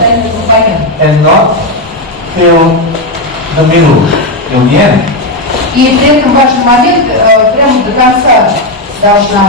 дистальный компонент. And not till the middle, till the end. И при этом важный момент, прямо до конца должно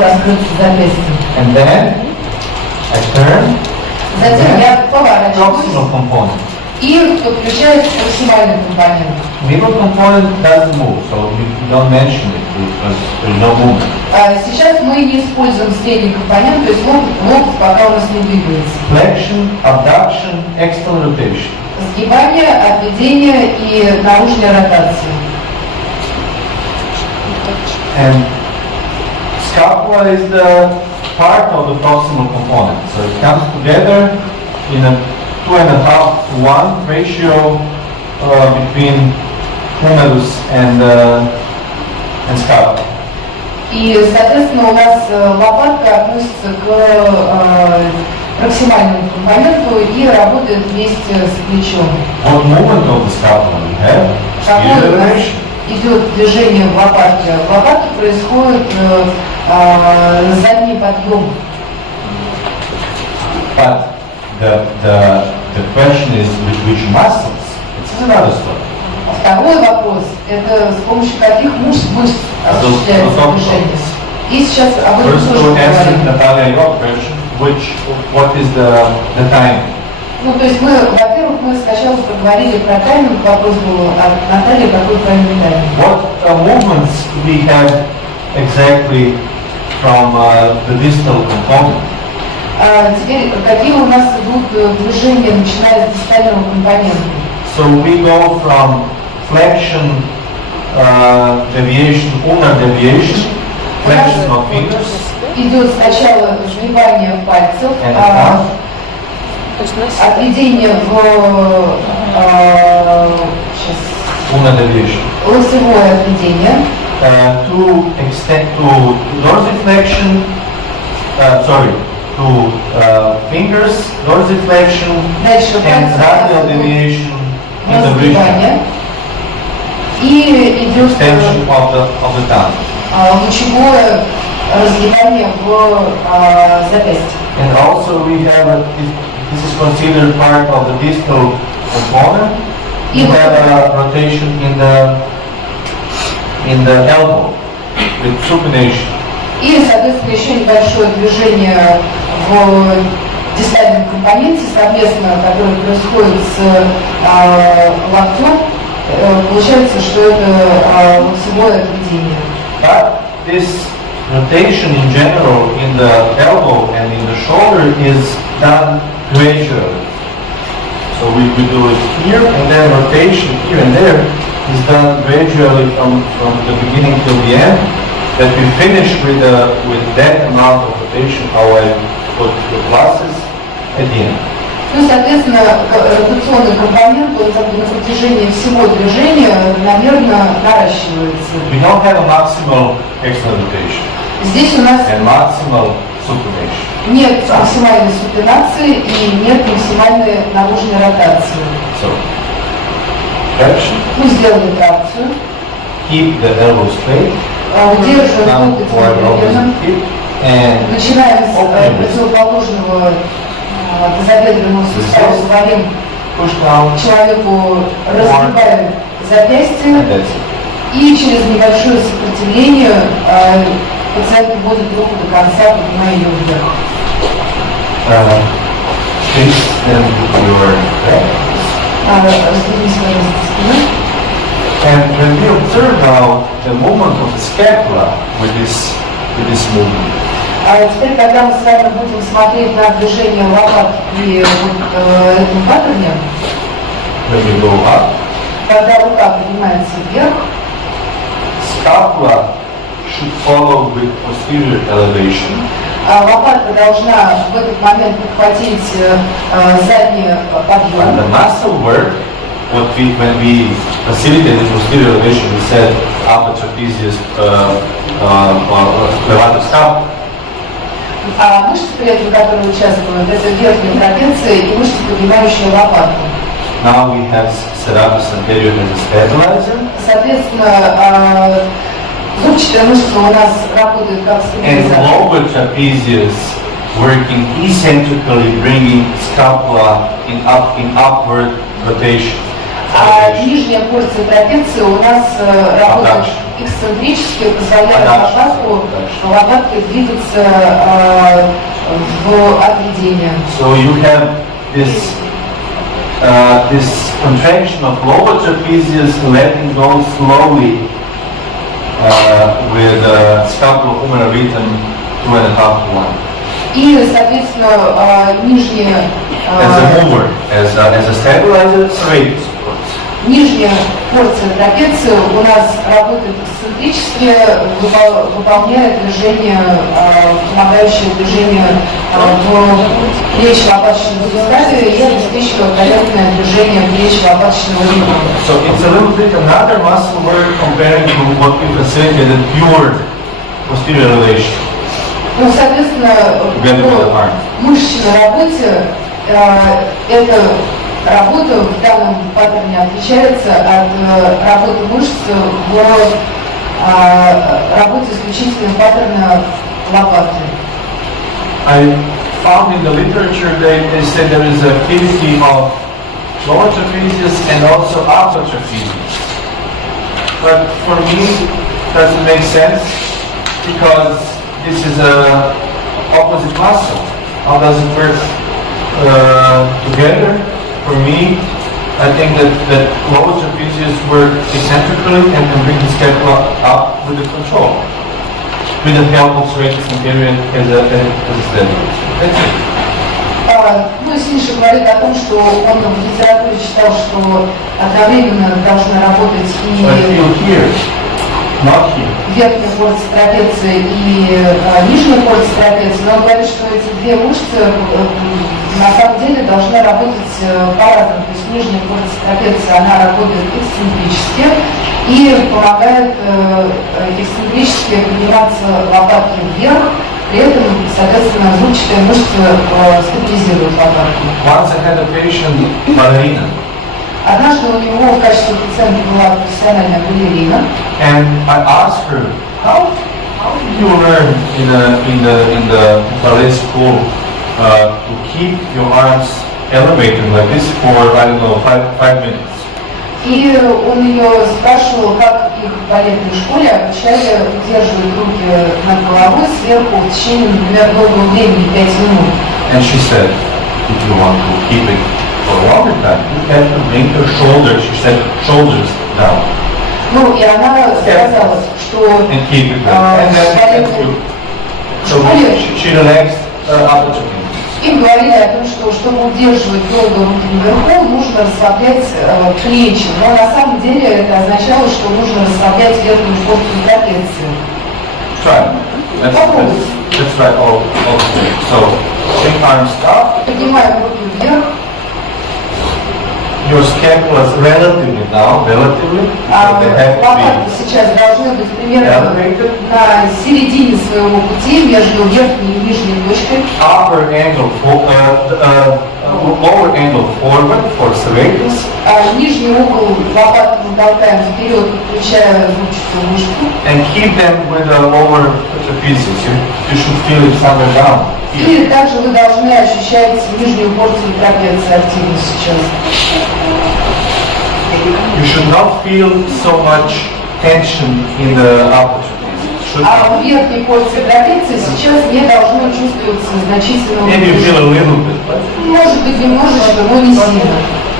раскрыться запястье. And then I turn. Затем я поворачиваюсь. Proximal component. И подключается проксимальный компонент. Middle component doesn't move, so we don't mention it because there's no movement. Сейчас мы не используем средний компонент, то есть локоть пока у нас не двигается. Flexion, abduction, external rotation. Сгибание, отведение и наружная ротация. And scapula is the part of the proximal component. So it comes together in a 2.5:1 ratio between humerus and scapula. И, соответственно, у нас лопатка относится к проксимальному компоненту и работает вместе с плечом. What movement of the scapula we have? Какое у нас идет движение в лопатке? В лопатке происходит задний подъем. But the question is with which muscles? It's another story. Второй вопрос – это с помощью каких мышц осуществляется движение. И сейчас об этом First тоже to answer поговорим. Natalia your question, what is the time? Ну, то есть во-первых, мы сначала поговорили про тайминг, вопрос был от Натальи, какой правильный тайминг. What movements we have exactly from the distal component? Теперь, какие у нас идут движения, начиная с дистального компонента? So we go from flexion, deviation, ulnar deviation, flexion of fingers, идет сначала сгибание пальцев, отведение в ulnar deviation, локтевое отведение, to extend to dorsiflexion, to fingers, dorsiflexion, дальше and radial deviation in the region, сгибание, и идет extension of the tongue. лучевое разгибание в запястье. And also we have this is considered part of the distal component. You have a rotation in the elbow with supination. И, соответственно, еще небольшое движение в дистальном компоненте совместно, которое происходит с локтем. Получается, что это локтевое отведение. But this rotation in general in the elbow and in the shoulder is done gradually. So we do it here, and then rotation here and there is done gradually from the beginning till the end. That we finish with that amount of rotation, how I put the glasses at the end. Ну, соответственно, ротационный компонент он на протяжении всего движения равномерно наращивается. We don't have a maximal external rotation. Здесь у нас and maximal supination. Нет максимальной супинации и нет максимальной наружной ротации. So, traction. Мы сделали тракцию. Keep the elbow straight. Удерживаем локоть равномерно. And начинаем с противоположного тазобедренного сустава, говорим человеку, разгибаем запястье и через небольшое сопротивление пациент вводит руку до конца, поднимая ее вверх. And when we observe now the movement of the scapula with this movement, теперь, когда мы с вами будем смотреть на движение лопатки при этом паттерне, when we go up, когда рука поднимается вверх, scapula should follow with posterior elevation. Лопатка должна в этот момент подхватить задний подъем. And the muscle work, when we facilitated posterior elevation, we said upper trapezius, levator scapula. А мышцы, при этом, которые участвуют, это верхняя трапеция и мышцы, поднимающие лопатку. Now we have serratus anterior as a stabilizer. Соответственно, зубчатая мышца у нас работает как And стабилизатор. lower trapezius working eccentrically, bringing scapula in upward rotation. А нижняя порция трапеции у нас работает эксцентрически, позволяет лопатке двигаться в отведение. So you have this contraction of lower trapezius, letting go slowly with scapulohumeral rhythm 2.5 to 1. И, соответственно, нижняя As a mover, as a stabilizer, serratus. нижняя порция трапеции у нас работает эксцентрически, выполняет движение, помогающее движение в плечо-лопаточном суставе и обеспечивает корректное движение плечо-лопаточного ритма. So it's a little bit another muscle work compared to what we facilitated pure posterior relation. Ну, соответственно, в мышечной работе эта работа в данном паттерне отличается от работы мышц в работе исключительно паттерна лопатки. I found in the literature they say there is activity of lower trapezius and also upper trapezius. But for me, doesn't make sense because this is a opposite muscle. How does it work together? For me, I think that lower trapezius work eccentrically and can bring the scapula up with the control, with the help of serratus anterior as a stabilizer. That's it. Ну, Сиша говорит о том, что он в литературе читал, что одновременно должны работать и верхняя порция трапеции и нижняя порция трапеции, но он говорит, что эти две мышцы на самом деле должны работать по-разному. То есть нижняя порция трапеции, она работает эксцентрически и помогает эксцентрически подниматься лопатки вверх, при этом, соответственно, зубчатая мышца стабилизирует лопатки. Once I had a patient, ballerina. Однажды у него в качестве пациента была профессиональная балерина. And I asked her, how did you learn in the ballet school to keep your arms elevated like this for, I don't know, 5 minutes? И он ее спрашивал, как их в балетной школе обучали удерживать руки над головой сверху в течение, например, долгого времени, 5 минут. And she said, if you want to keep it for a longer time, you have to bring your shoulders, she said, shoulders down. Ну, и она сказала, что And keep it there. And then so she relaxed upper trapezius. им говорили о том, что чтобы удерживать долго руки наверху, нужно расслаблять плечи. Но на самом деле это означало, что нужно расслаблять верхнюю порцию трапеции. Try. That's right. All so bring arms up. Поднимаем руки вверх. Your scapula is relatively down, relatively. Лопатки сейчас должны быть примерно на середине своего пути между верхней и нижней точкой. Upper angle, lower angle forward for serratus. Нижний угол лопатки мы толкаем вперед, подключая зубчатую мышцу. And keep them with the lower trapezius. You should feel it somewhere down. И также вы должны ощущать нижнюю порцию трапеции активно сейчас. You should not feel so much tension in the upper trapezius. А в верхней порции трапеции сейчас не должно чувствоваться значительного Maybe you feel a little bit, but может быть немножечко, но не сильно.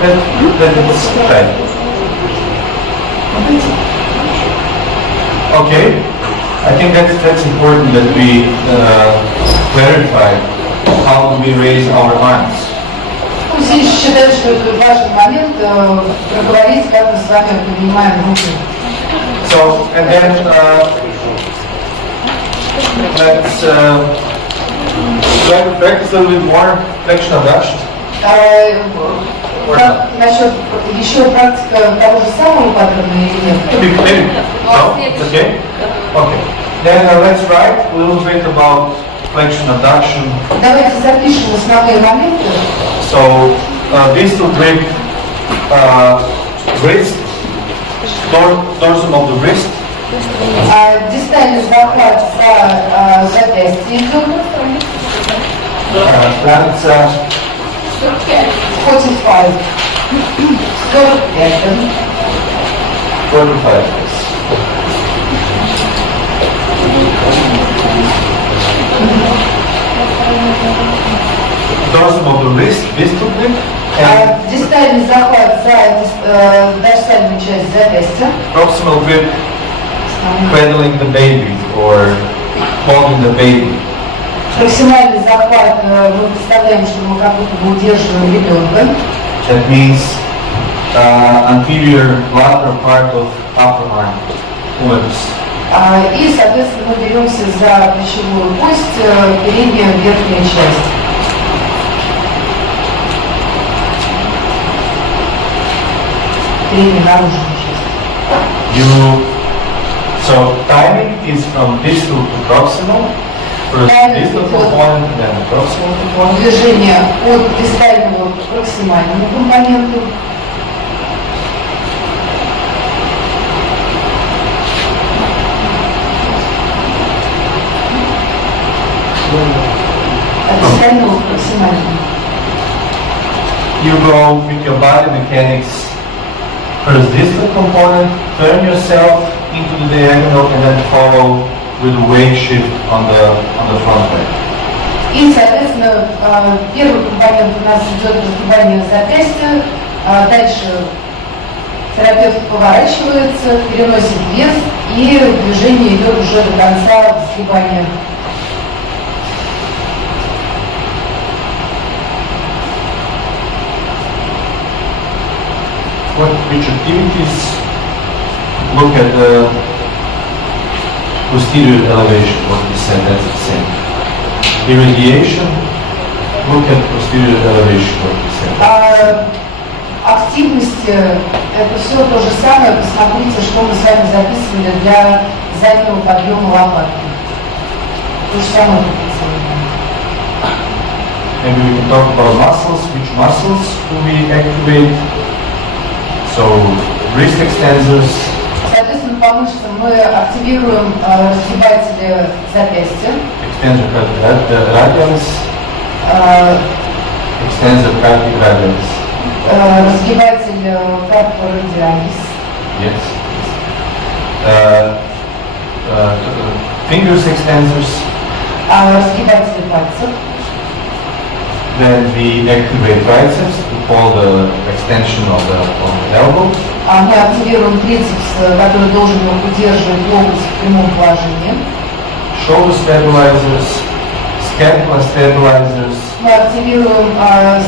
that's right. Okay, I think that's important that we clarify how do we raise our arms. Здесь считают, что это важный момент проговорить, как мы с вами поднимаем руки. So, and then let's practice a little bit more flexion abduction. Насчет еще практика того же самого паттерна или нет? Maybe. No? It's okay? Okay. Then let's write a little bit about flexion abduction. Давайте запишем основные моменты. So, distal grip, wrist, dorsum of the wrist. Дистальный захват за запястье идет. Страница 45. 45. 45. 45. Dorsum of the wrist, discipline, and Дистальный захват за дорсальную часть запястья. proximal grip, cradling the baby or holding the baby. Проксимальный захват мы представляем, что мы как будто бы удерживаем ребенка. That means anterior lateral part of upper arm, limbs. И, соответственно, мы беремся за плечевую кость, передняя верхняя часть. Передняя наружная часть. So timing is from distal to proximal. First distal component, then the proximal component. Движение от дистального к проксимальному компоненту. От дистального к проксимальному. You go with your body mechanics. First distal component, turn yourself into the diagonal and then follow with a weight shift on the front leg. И, соответственно, первый компонент у нас идет разгибание запястья, дальше терапевт поворачивается, переносит вес, и движение идет уже до конца сгибания. Which activities look at the posterior elevation, what we said, that's the same. Irradiation, look at posterior elevation, what we said. Активности, это все то же самое, посмотрите, что мы с вами записывали для заднего подъема лопатки. То же самое Maybe we can talk about muscles, which muscles do we activate? So, wrist extensors. Соответственно, по мышцам мы активируем разгибатели запястья. Extensor radialis. Extensor carpi radialis. Разгибатель карпа радиалис. Yes. Fingers extensors. Разгибатели пальцев. Then we activate triceps to call the extension of the elbow. Мы активируем трицепс, который должен удерживать локоть в прямом положении. Shoulder stabilizers, scapula stabilizers. Мы активируем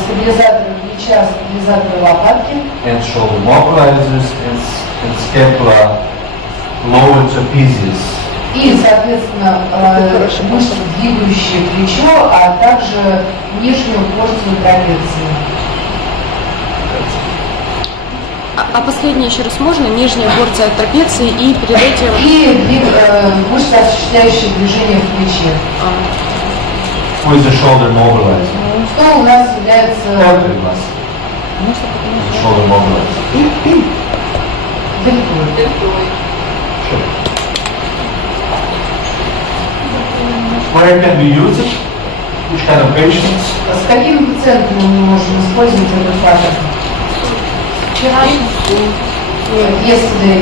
стабилизаторы плеча, стабилизаторы лопатки. And shoulder mobilizers and scapula lower trapezius. И, соответственно, мышцы, двигающие плечо, а также нижнюю порцию трапеции. А последнее еще раз можно? Нижняя порция трапеции и перед этим... И мышцы, осуществляющие движение в плече. Who is the shoulder mobilizer? Что у нас является... Deltoid muscle. Shoulder mobilizer. Дельтоид. Sure. Where can we use it? Which kind of patients? С какими пациентами мы можем использовать этот фактор? Yesterday.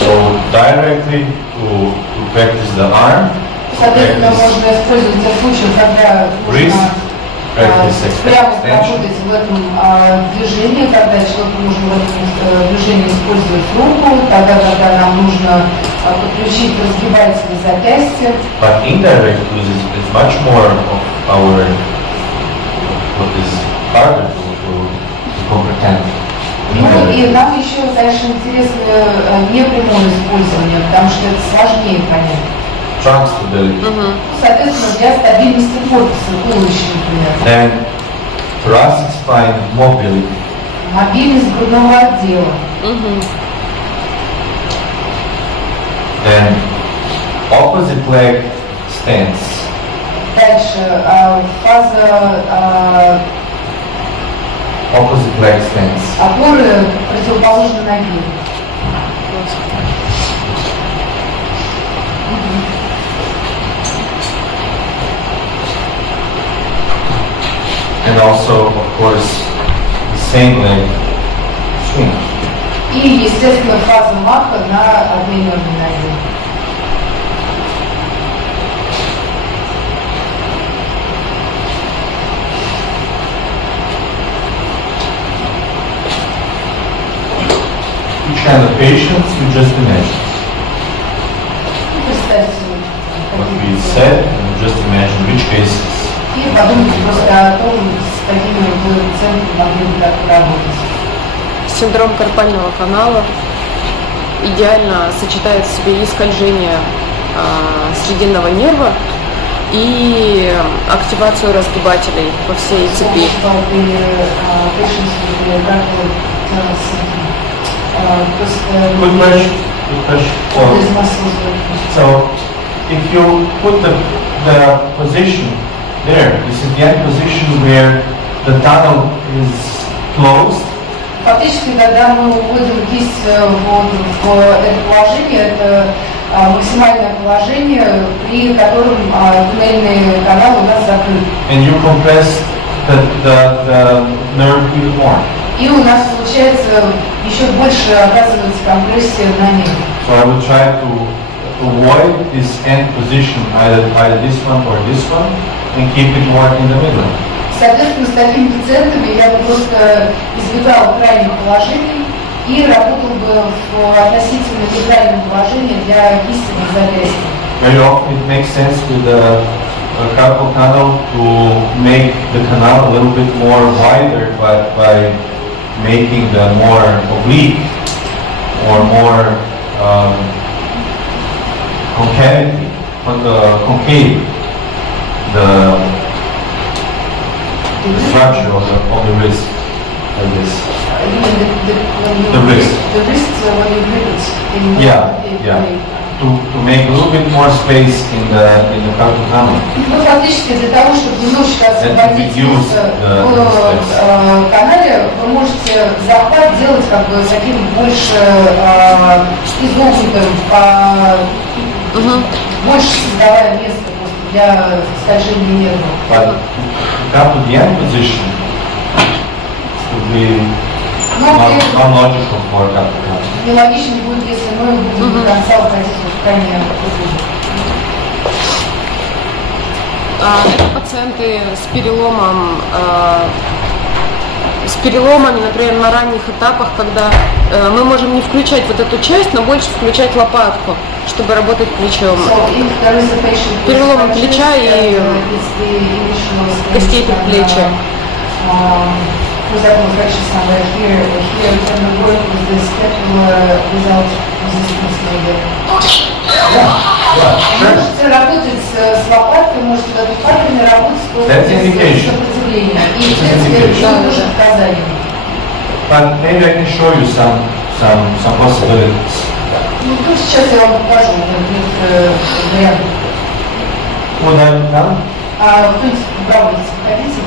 So directly to practice the arm, Соответственно, можно использовать в тех случаях, когда нужно прямо работать в этом движении, когда человеку нужно в этом движении использовать руку, тогда, когда нам нужно подключить разгибатели запястья. but indirect uses is much more of our what is harder to comprehend. Ну и нам еще, конечно, интересно непрямое использование, потому что это сложнее понять. Trunk stability. Соответственно, для стабильности корпуса, туловища, например. Then thoracic spine mobility. Мобильность грудного отдела. Then opposite leg stance. Дальше фаза Opposite leg stance. опоры противоположной ноги. And also, of course, the same leg swing. И, естественно, фаза маха на одноименной ноге. Each kind of patience, you just imagine. Представьте, What we said, and just imagine which cases. и подумайте просто о том, с какими вы пациентами могли бы так работать. Синдром карпального канала идеально сочетает в себе и скольжение срединного нерва и активацию разгибателей по всей цепи. Good question. Good question. So if you put the position there, this is the end position where the tunnel is closed. Фактически, когда мы уводим кисть в это положение, это максимальное положение, при котором туннельный канал у нас закрыт. And you compress the nerve even more. И у нас получается еще больше оказывается компрессия на нерв. So I will try to avoid this end position, either this one or this one, and keep it more in the middle. Соответственно, с такими пациентами я бы просто избегал крайних положений и работал бы в относительно нейтральном положении для кисти на запястье. Very often it makes sense with the carpal tunnel to make the canal a little bit more wider by making the more oblique or more concave the structure of the wrist, like this. The wrist. The wrist when you grip it in Yeah. To make a little bit more space in the carpal tunnel. Ну, фактически для того, чтобы немножечко освободить место в канале, вы можете захват делать как бы таким больше изогнутым, больше создавая место просто для скольжения нерва. But to come to the end position would be not logical for carpal tunnel. Нелогично будет, если мы будем до конца уходить в крайнее. Пациенты с переломами, например, на ранних этапах, когда мы можем не включать вот эту часть, но больше включать лопатку, чтобы работать плечом. Перелом плеча и костей предплечья. For example, fractures somewhere here we can work with the scapular without resistance maybe. Можете работать с лопаткой, можете даже пальцами работать без сопротивления. И это тоже показание. But maybe I can show you some possibilities. Ну, тут сейчас я вам покажу некоторые варианты. Would I have done? Кто-нибудь попробуйте, хотите?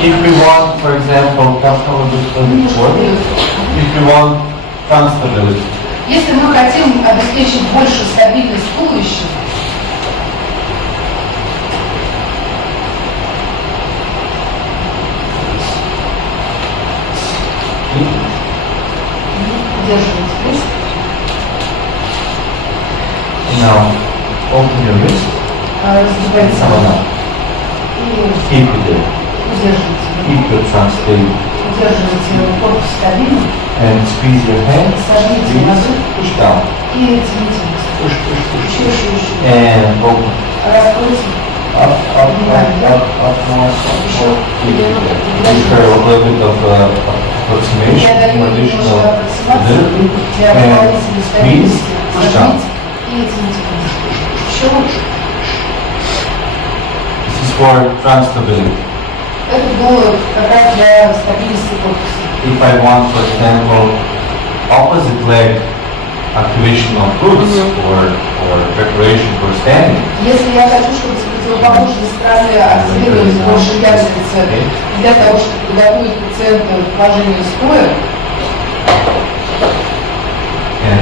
If we want, for example, if we want transtability, если мы хотим обеспечить большую стабильность туловища, держите здесь. now open your wrist, Разгибайте самого. И keep it there, удержите. keep your trunk stable, Удерживайте корпус стабильно. and squeeze your hand, Сожмите squeeze, мозоль push down, и тяните вниз. push, and open, Раскройте. up, more, keep it there. Give her a little bit of approximation, Я даю additional немножко аппроксимацию stability, для and дополнительной squeeze, стабильности. push down. Сожмите и тяните вниз. Еще лучше. This is for trunk stability. Это было как раз для стабильности корпуса. If I want, for example, opposite leg activation of glutes or preparation for standing, Если я хочу, чтобы с противоположной стороны активировать больше ягодицы для того, чтобы подготовить пациента к положению стоя, and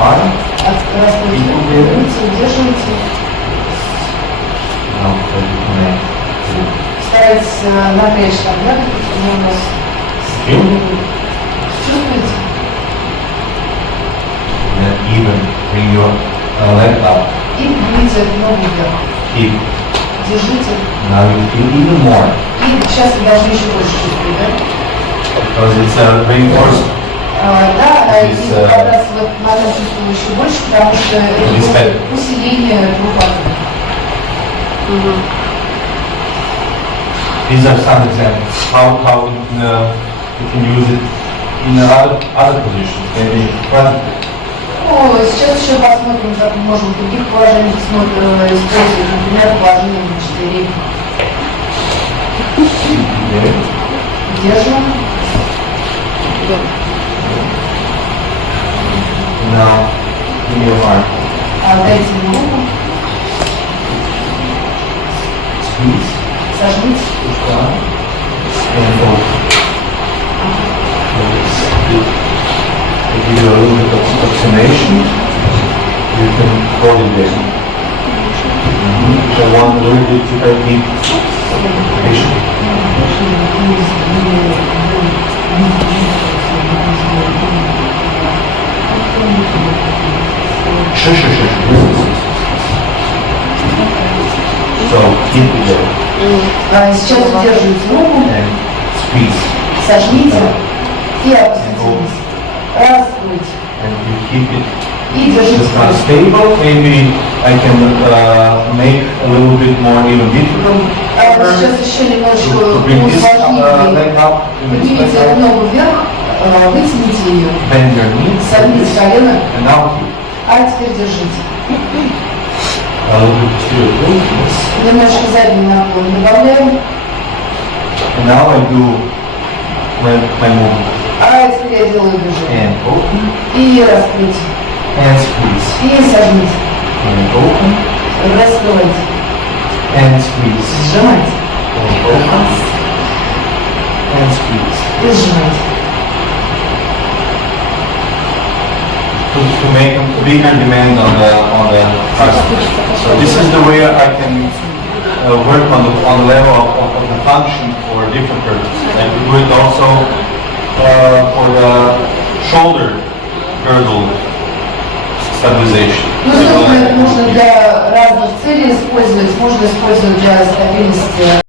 hard. Раскройте руки, удерживайте. Now try to connect to Старайтесь напрячь там, да, какие-то у нас. feel. Чувствуете? Then even bring your leg up. И поднимите ногу вверх. Keep. Держите. Now you feel even more. И сейчас вы должны еще больше чувствовать, да? Because it's a reinforced. Да, и Здесь, как раз вот надо чувствовать еще больше, потому что это респект. будет усиление двухфазного. These are some examples. How you can use it in other positions. Maybe practically. Ну, сейчас еще посмотрим, как мы можем в других положениях использовать, например, положение на 4. Держим. Now, in your arm. Дайте мне руку. Squeeze. Сожмите. Push down. And open. To give you a little bit of approximation, you can hold it there. If I want a little bit to help me patient. Sure. So keep it there Сейчас удерживайте руку, and squeeze. сожмите и опустите вниз. Раскройте. And you keep it И держите just not вниз. stable. Maybe I can make a little bit more even difficult. Сейчас еще немножечко To bring this усложните. leg up, Поднимите эту ногу вверх, вытяните ее, bend your knees, согните колено, and now keep. а теперь держите. A little bit posterior glute. Немножко задний наклон добавляем, And now I do my movement. а теперь я делаю движение. And open, И раскройте, and squeeze. и сожмите, And open, раскройте, and squeeze. сжимайте, And open, and squeeze. и сжимайте. To make a bigger demand on the person. So this is the way I can work on the level of the function for different purposes. I can do it also for the shoulder girdle stabilization. Ну, собственно, это можно для разных целей использовать. Можно использовать для стабильности